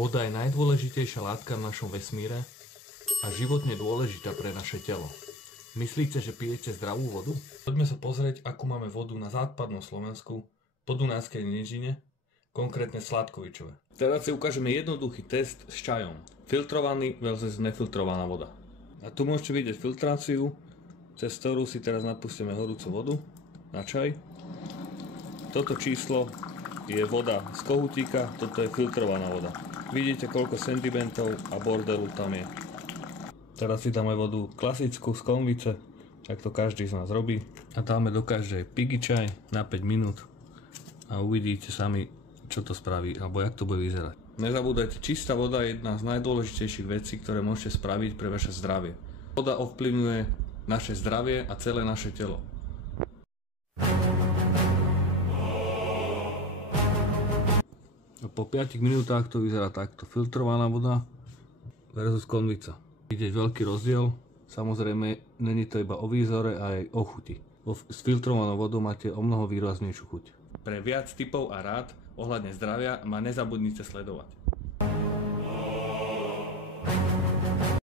Voda je najdôležitejšia látka v našom vesmíre a životne dôležitá pre naše telo. Myslíte, že pijete zdravú vodu? Poďme sa pozrieť, akú máme vodu na západnom Slovensku, po Dunajskej nížine, konkrétne Sládkovičove. Teraz si ukážeme jednoduchý test s čajom. Filtrovaný versus nefiltrovaná voda. A tu môžete vidieť filtráciu, cez ktorú si teraz napustíme horúcu vodu na čaj. Toto číslo je voda z kohutíka, toto je filtrovaná voda. Vidíte, koľko sentimentov a bordelu tam je. Teraz si dáme vodu klasickú z konvice, tak to každý z nás robí. A dáme do každej pigi čaj na 5 minút a uvidíte sami, čo to spraví, alebo jak to bude vyzerať. Nezabúdajte, čistá voda je jedna z najdôležitejších vecí, ktoré môžete spraviť pre vaše zdravie. Voda ovplyvňuje naše zdravie a celé naše telo. A po 5 minútach to vyzerá takto. Filtrovaná voda versus konvica. Vidieť veľký rozdiel, samozrejme není to iba o výzore, ale aj o chuti. S filtrovanou vodou máte o mnoho výraznejšiu chuť. Pre viac tipov a rád ohľadne zdravia ma nezabudnite sledovať.